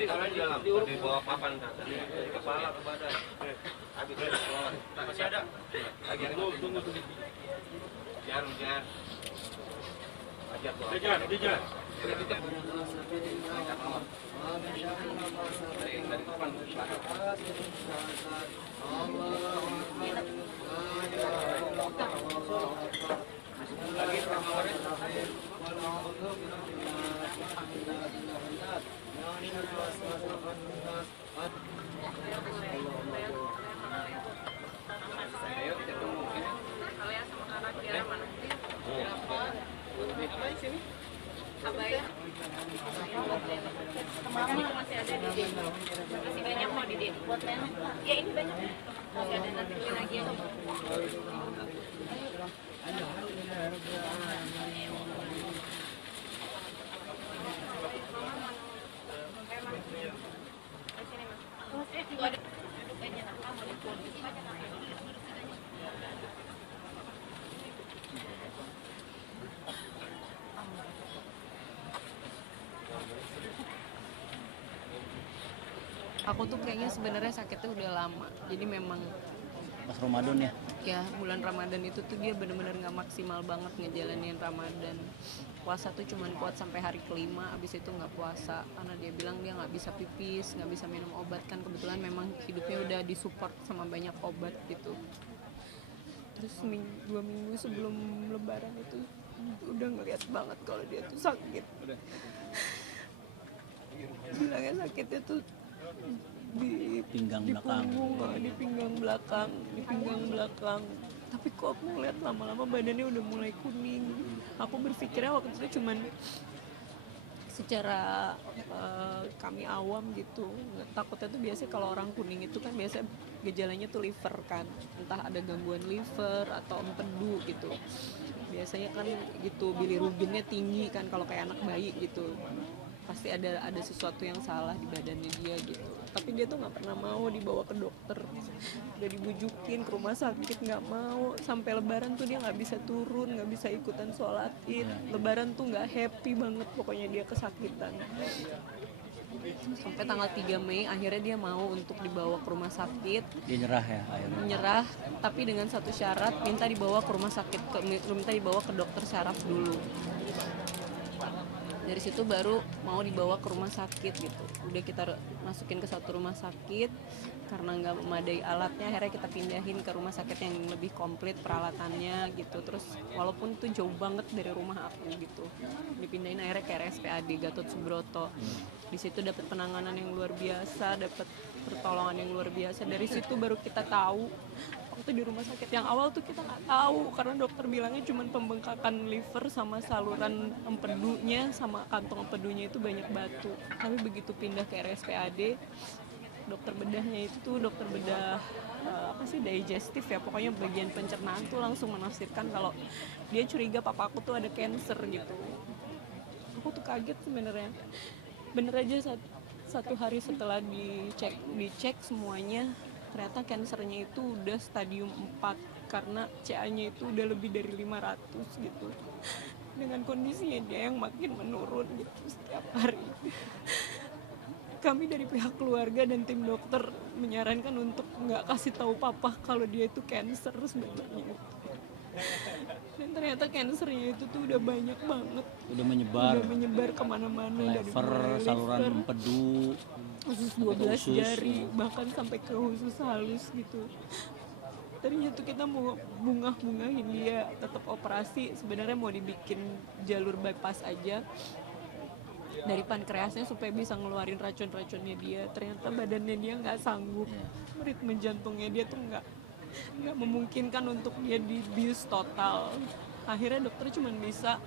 Tadi kalau di dalam di bawah papan dari kepala ke badan. Habis dari bawah. Masih ada. Lagi tunggu. Jangan. Ajak tuh. Dijar. Kemarin masih ada di D. Masih banyak mau di D. Buat nenek. Ya ini banyak. Masih ada nanti beli lagi ya. Aku tuh kayaknya sebenarnya sakitnya udah lama. Jadi memang Pas Ramadan ya. ya bulan Ramadan itu tuh dia bener-bener nggak maksimal banget ngejalanin Ramadan. Puasa tuh cuman kuat sampai hari kelima, abis itu nggak puasa karena dia bilang dia nggak bisa pipis, nggak bisa minum obat. Kan kebetulan memang hidupnya udah disupport sama banyak obat gitu. Terus 2 minggu sebelum lebaran itu udah ngeliat banget kalau dia tuh sakit. Bilangnya sakitnya tuh di Pinggang di belakang. punggung, di pinggang belakang. Tapi kok aku ngeliat lama-lama badannya udah mulai kuning. Aku berpikirnya waktu itu cuman secara kami awam gitu, takutnya tuh biasanya kalau orang kuning itu kan biasanya gejalanya tuh liver kan, entah ada gangguan liver atau empedu gitu. Biasanya kan gitu bilirubinnya tinggi kan kalau kayak anak bayi gitu, pasti ada sesuatu yang salah di badannya dia gitu. Tapi dia tuh nggak pernah mau dibawa ke dokter, udah dibujukin ke rumah sakit nggak mau. Sampai lebaran tuh dia nggak bisa turun, nggak bisa ikutan sholat id. Lebaran tuh nggak happy banget pokoknya, dia kesakitan. Sampai tanggal 3 Mei akhirnya dia mau untuk dibawa ke rumah sakit. Dia nyerah ya akhirnya. Menyerah, tapi dengan satu syarat, minta dibawa ke rumah sakit, minta dibawa ke dokter saraf dulu. Dari situ baru mau dibawa ke rumah sakit gitu. Udah kita masukin ke satu rumah sakit, karena nggak memadai alatnya akhirnya kita pindahin ke rumah sakit yang lebih komplit peralatannya gitu. Terus walaupun itu jauh banget dari rumah aku gitu, dipindahin akhirnya ke RSPAD Gatot Subroto. Di situ dapat penanganan yang luar biasa, dapat pertolongan yang luar biasa. Dari situ baru kita tahu. Waktu di rumah sakit yang awal tuh kita nggak tahu, karena dokter bilangnya cuma pembengkakan liver sama saluran empedunya, sama kantong empedunya itu banyak batu. Tapi begitu pindah ke RSPAD, dokter bedahnya itu dokter bedah digestif ya, pokoknya bagian pencernaan tuh langsung menafsirkan kalau dia curiga papa aku tuh ada cancer gitu. Aku tuh kaget sebenarnya. Bener aja satu hari setelah dicek semuanya, ternyata kansernya itu udah stadium 4 karena CA-nya itu udah lebih dari 500 gitu. Dengan kondisinya dia yang makin menurun gitu setiap hari. Kami dari pihak keluarga dan tim dokter menyarankan untuk nggak kasih tahu papa kalau dia itu cancer sebenarnya. Dan ternyata kansernya itu tuh udah banyak banget. Udah menyebar kemana-mana, dari lever, saluran empedu, usus 12 jari, bahkan sampai ke usus halus gitu. Tadinya tuh kita mau bungahin dia, tetap operasi, sebenarnya mau dibikin jalur bypass aja dari pankreasnya supaya bisa ngeluarin racun-racunnya dia. Ternyata badannya dia nggak sanggup, ritme jantungnya dia tuh nggak memungkinkan untuk dia dibius total. Akhirnya dokter cuma bisa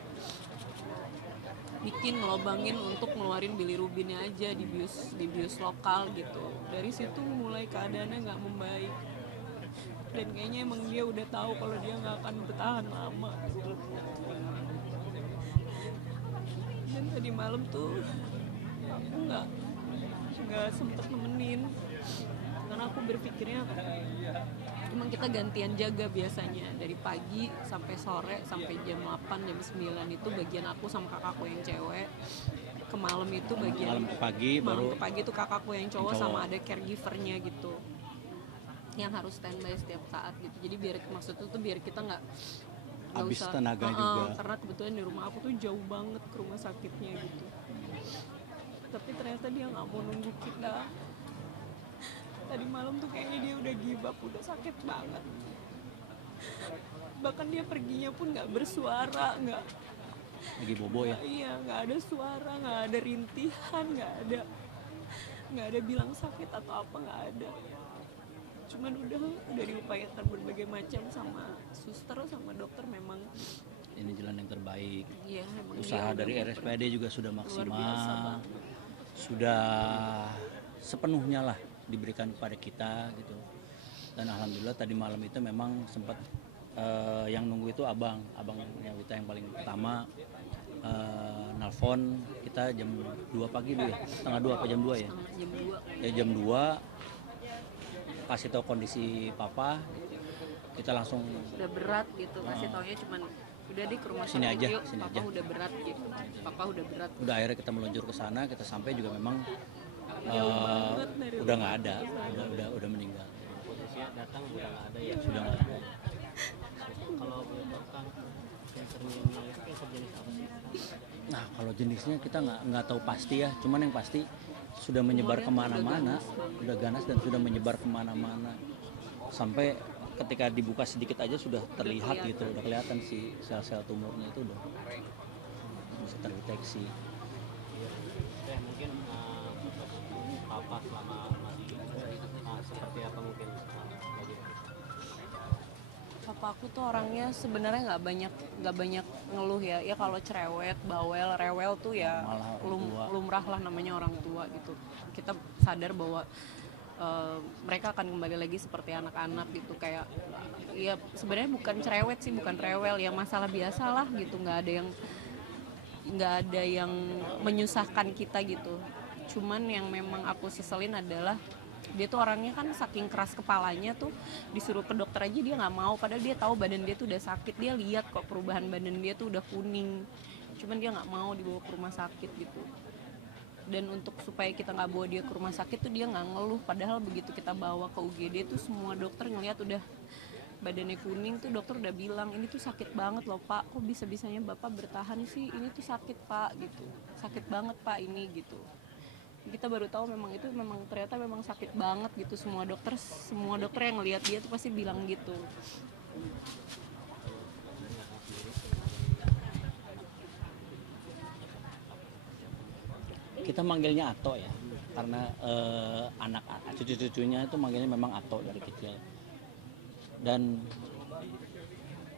bikin ngelobangin untuk ngeluarin bilirubinnya aja, dibius lokal gitu. Dari situ mulai keadaannya nggak membaik, dan kayaknya emang dia udah tahu kalau dia nggak akan bertahan lama. Dan tadi malam tuh aku nggak sempet nemenin, karena aku berpikirnya emang kita gantian jaga biasanya dari pagi sampai sore sampai jam 8 jam 9 itu bagian aku sama kakakku yang cewek. Ke malam itu bagian malam ke pagi malam baru ke pagi itu kakakku yang cowok cowok. sama ada caregivernya gitu yang harus standby setiap saat gitu. Jadi biar maksud itu tuh biar kita nggak habis usah, tenaga juga. karena kebetulan di rumah aku tuh jauh banget ke rumah sakitnya gitu. Tapi ternyata dia nggak mau nunggu kita. Tadi malam tuh kayaknya dia udah give up, udah sakit banget. Bahkan dia perginya pun nggak bersuara, nggak Lagi bobo ya. iya nggak ada suara, nggak ada rintihan, nggak ada bilang sakit atau apa, nggak ada. Cuman udah diupayakan berbagai macam sama suster sama dokter, memang Ini jalan yang terbaik. iya memang Usaha dia dari udah RSPAD juga sudah luar biasa maksimal. banget. Sudah sepenuhnya lah diberikan kepada kita gitu. Dan alhamdulillah tadi malam itu memang sempat yang nunggu itu abangnya kita yang paling pertama nelfon kita jam 2 pagi Bu ya, setengah 2 apa jam 2 ya? Setengah jam 2 Ya jam 2 kasih tahu kondisi papa, kita langsung udah berat gitu, kasih taunya cuman udah di ke rumah Sini sakit aja, yuk, sini papa aja. udah berat gitu, papa udah berat. udah akhirnya kita meluncur ke sana, kita sampai juga memang Jauh banget dari udah nggak ada, udah meninggal. Posisinya datang udah nggak ada ya. Sudah nggak ada. Kalau boleh tahu Kang, kansernya ini kanker jenis apa sih? Nah kalau jenisnya kita nggak tahu pasti ya, cuman yang pasti sudah menyebar Tumornya tuh kemana-mana, udah ganas dan sudah menyebar kemana-mana, sampai ketika dibuka sedikit aja sudah terlihat gitu, udah kelihatan si sel-sel tumornya itu udah bisa terdeteksi. Mungkin papa selama masih seperti apa mungkin bagi Papa aku tuh orangnya sebenarnya nggak banyak ngeluh ya. Ya kalau cerewet, bawel, rewel tuh ya Malah orang tua. lumrah lah, namanya orang tua gitu. Kita sadar bahwa mereka akan kembali lagi seperti anak-anak gitu, kayak ya sebenarnya bukan cerewet sih, bukan rewel, ya masalah biasa lah gitu. Nggak ada yang menyusahkan kita gitu. Cuman yang memang aku seselin adalah dia tuh orangnya kan saking keras kepalanya tuh, disuruh ke dokter aja dia nggak mau, padahal dia tahu badan dia tuh udah sakit, dia lihat kok perubahan badan dia tuh udah kuning, cuman dia nggak mau dibawa ke rumah sakit gitu. Dan untuk supaya kita nggak bawa dia ke rumah sakit tuh dia nggak ngeluh, padahal begitu kita bawa ke UGD tuh semua dokter ngelihat udah badannya kuning tuh, dokter udah bilang ini tuh sakit banget loh Pak, kok bisa-bisanya Bapak bertahan sih, ini tuh sakit Pak gitu, sakit banget Pak ini gitu. Kita baru tahu memang itu ternyata memang sakit banget gitu. Semua dokter yang ngelihat dia tuh pasti bilang gitu. Kita manggilnya Ato ya, karena anak cucu-cucunya itu manggilnya memang Ato dari kecil. Dan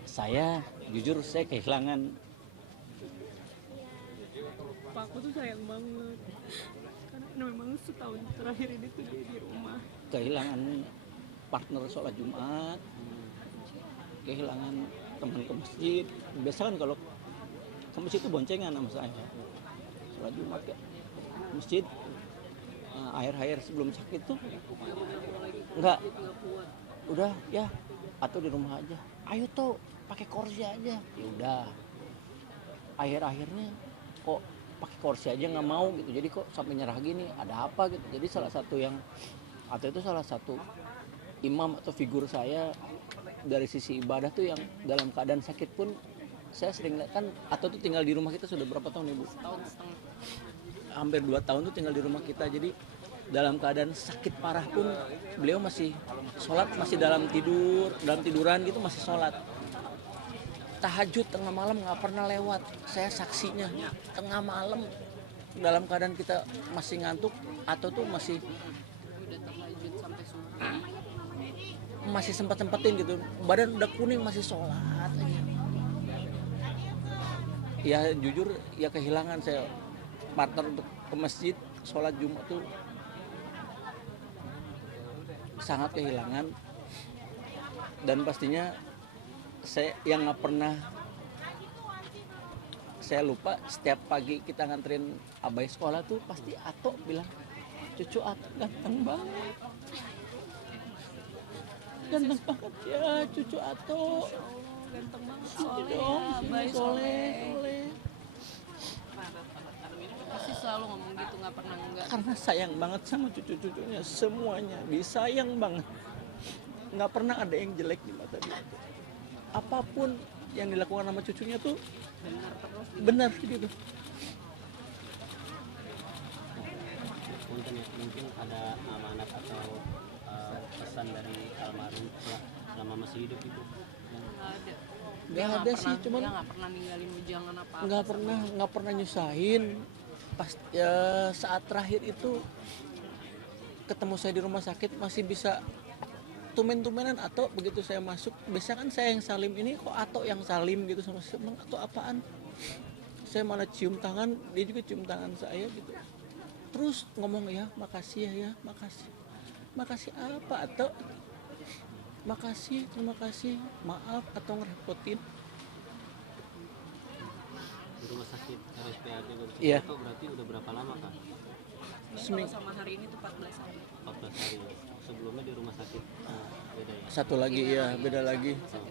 saya jujur saya kehilangan. Pak aku tuh sayang banget, karena memang setahun terakhir ini tuh dia di rumah. Kehilangan partner sholat Jumat, kehilangan teman ke masjid. Biasa kan kalau ke masjid itu boncengan sama saya, sholat Jumat ke masjid. Akhir-akhir sebelum sakit tuh enggak, udah ya atau di rumah aja, ayo tuh pakai kursi aja. Ya udah, akhir-akhirnya kok pakai kursi aja nggak mau gitu, jadi kok sampai nyerah gini, ada apa gitu. Jadi salah satu yang atau itu salah satu imam atau figur saya dari sisi ibadah tuh, yang dalam keadaan sakit pun saya sering lihat kan. Atau tuh tinggal di rumah kita sudah berapa tahun Ibu? Setahun setengah. Hampir 2 tahun tuh tinggal di rumah kita. Jadi dalam keadaan sakit parah pun beliau masih sholat, masih dalam tiduran gitu masih sholat. Tahajud tengah malam nggak pernah lewat, saya saksinya. Tengah malam dalam keadaan kita masih ngantuk atau tuh masih Udah tahajud sampai subuh. masih sempat-sempetin gitu, badan udah kuning masih sholat aja. Ya jujur ya kehilangan saya partner untuk ke masjid sholat Jumat tuh sangat kehilangan. Dan pastinya saya yang nggak pernah saya lupa, setiap pagi kita nganterin Abai sekolah tuh pasti Ato bilang, cucu Ato ganteng banget. Ganteng banget ya cucu Ato. Masya Allah, ganteng banget, Sini soleh dong, ya, sini baik soleh. pasti selalu ngomong gitu, nggak pernah enggak. Karena sayang banget sama cucu-cucunya, semuanya disayang banget. Nggak pernah ada yang jelek di mata dia. Apapun yang dilakukan sama cucunya tuh Benar terus. benar gitu. Mungkin ada amanat atau pesan dari almarhum selama masih hidup itu. Nggak ada. Nggak ada sih, cuman dia nggak pernah ninggalin ujangan apa-apa. nggak pernah nyusahin. Pas ya, saat terakhir itu ketemu saya di rumah sakit masih bisa tumen-tumenan Ato, begitu saya masuk biasa kan saya yang salim, ini kok Ato yang salim gitu sama saya, emang Ato apaan, saya malah cium tangan, dia juga cium tangan saya gitu, terus ngomong ya makasih ya makasih apa Ato, makasih, terima kasih, maaf atau ngerepotin. Di rumah sakit RSPAD Iya. itu berarti udah berapa lama Kak? Kalau sama hari ini tuh 14 hari. 14 hari. Sebelumnya di rumah sakit beda ya. Satu lagi ya beda lagi. Oh,